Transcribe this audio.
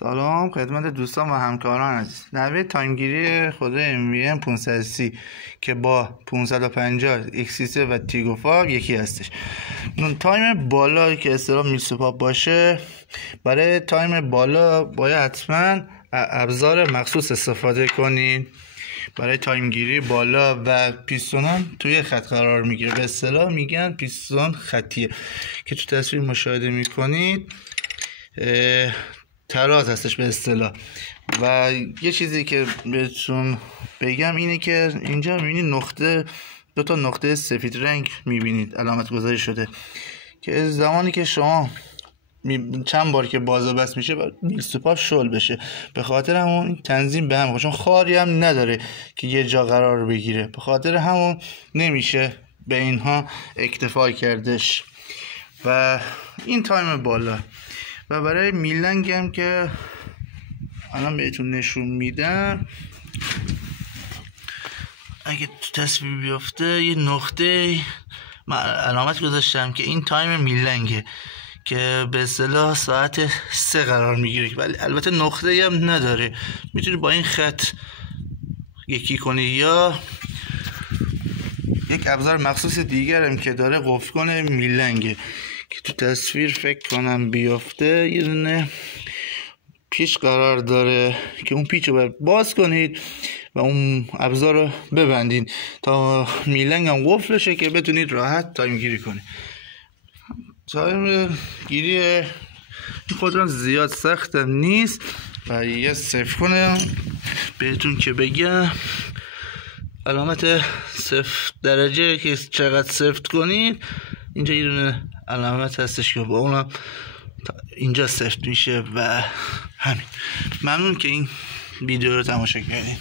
سلام خدمت دوستان و همکاران عزیز. نحوه تایمگیری خود MVM 530 که با 550 XC3 و تیگوفا یکی هستش. تایم بالا که اصطلاح میلسوپاپ باشه، برای تایم بالا باید حتما ابزار مخصوص استفاده کنین. برای تایمگیری بالا و پیستون هم توی خط قرار میگیره، به اصطلاح میگن پیستون خطیه که تو تصویر مشاهده میکنید تراز هستش به اصطلاح. و یه چیزی که بهتون بگم اینه که اینجا میبینید دو تا نقطه سفید رنگ میبینید علامت گذاری شده که زمانی که شما چند بار که باز و بس میشه میلسوپاپ شل بشه، به خاطر همون تنظیم به هم، چون خاری هم نداره که یه جا قرار بگیره، به خاطر همون نمیشه به اینها اکتفا کردش. و این تایم بالا و برای میلنگ هم که الان بهتون نشون میدم، اگه تو تصویر بیفته یه نقطه من علامت گذاشتم که این تایم میلنگه که به اصطلاح ساعت 3 قرار میگیره، ولی البته نقطه هم نداره، میتونی با این خط یکی کنی یا یک ابزار مخصوص دیگر هم که داره قفل کنه میلنگه که تو تصویر فکر کنم بیفته. یه دونه پیچ قرار داره که اون پیچ رو باید باز کنید و اون ابزار رو ببندین تا میلنگ هم قفل بشه که بتونید راحت تایم گیری کنید. تایم گیری خودم زیاد سخت نیست و یه صفر کنم بهتون که بگم علامت 0 درجه که چقدر صفر کنید، اینجا یه دونه علامت هستش که با اونم اینجا صفر میشه. و همین. ممنون که این ویدیو رو تماشا کردید.